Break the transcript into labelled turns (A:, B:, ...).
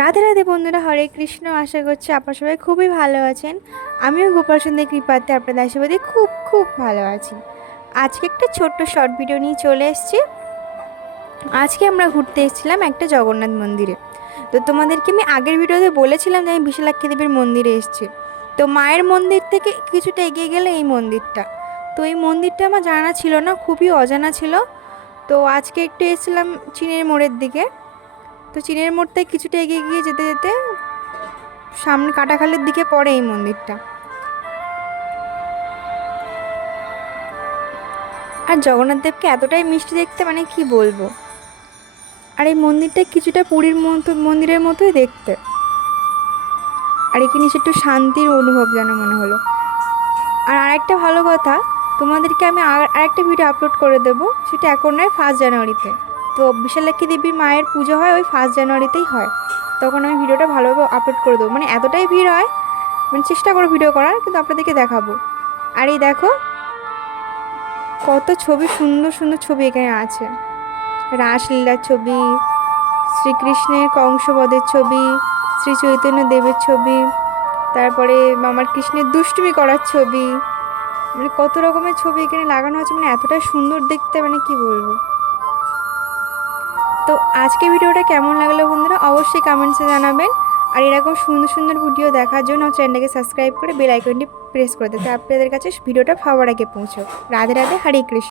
A: রাধে রাধে বন্ধুরা, হরে কৃষ্ণ। আশা করছি আপনার সবাই খুবই ভালো আছেন। আমিও গোপাল সন্ধ্যে কৃপাতে আপনাদের আশীর্বাদে খুব খুব ভালো আছি। আজকে একটা ছোট্ট শর্ট ভিডিও নিয়ে চলে এসেছি। আজকে আমরা ঘুরতে এসেছিলাম একটা জগন্নাথ মন্দিরে। তো তোমাদেরকে আমি আগের ভিডিওতে বলেছিলাম যে আমি বিশালাক্ষী দেবীর মন্দিরে এসেছি। তো মায়ের মন্দির থেকে কিছুটা এগিয়ে গেলে এই মন্দিরটা। তো এই মন্দিরটা আমার জানা ছিল না, খুবই অজানা ছিল। তো আজকে একটু এসেছিলাম চীনের মোড়ের দিকে। তো চীনের মোড় থেকে কিছুটা এগিয়ে গিয়ে যেতে যেতে সামনে কাটাখালের দিকে পড়ে এই মন্দিরটা। আর জগন্নাথ দেবকে এতটাই মিষ্টি দেখতে মানে কি বলব? আর এই মন্দিরটা কিছুটা পুরীর মতো, মন্দিরের মতোই দেখতে। আর এখানে একটু শান্তির অনুভব যেন মনে হলো। আর আরেকটা ভালো কথা, তোমাদেরকে আমি আর, আরেকটা ভিডিও আপলোড করে দেবো, সেটা এখন নয় ফার্স্ট জানুয়ারিতে তো বিশালাক্ষী দেবীর মায়ের পুজো হয় ওই ফার্স্ট জানুয়ারিতেই হয়। তখন আমি ভিডিওটা ভালোভাবে আপলোড করে দেবো। মানে এতটাই ভিড় হয় মানে চেষ্টা করো ভিডিও করার, কিন্তু আপনাদেরকে দেখাবো। আর এই দেখো, কত ছবি, সুন্দর সুন্দর ছবি এখানে আছে। রাসলীলার ছবি, শ্রীকৃষ্ণের কংসবধের ছবি, শ্রী চৈতন্য দেবের ছবি, তারপরে আমার কৃষ্ণের দুষ্টুমি করার ছবি। মানে কত রকমের ছবি এখানে লাগানো আছে মানে এতটাই সুন্দর দেখতে মানে কি বলব? তো আজকে ভিডিওটা কেমন লাগল বন্ধুরা, অবশ্যই কমেন্টসে জানাবেন। আর এরকম সুন্দর সুন্দর ভিডিও দেখার জন্য চ্যানেলটাকে সাবস্ক্রাইব করে বেল আইকনটি প্রেস করে দিতে। আপনাদের কাছে ভিডিওটা সবার আগে পৌঁছো রাধে রাধে, হরে কৃষ্ণ।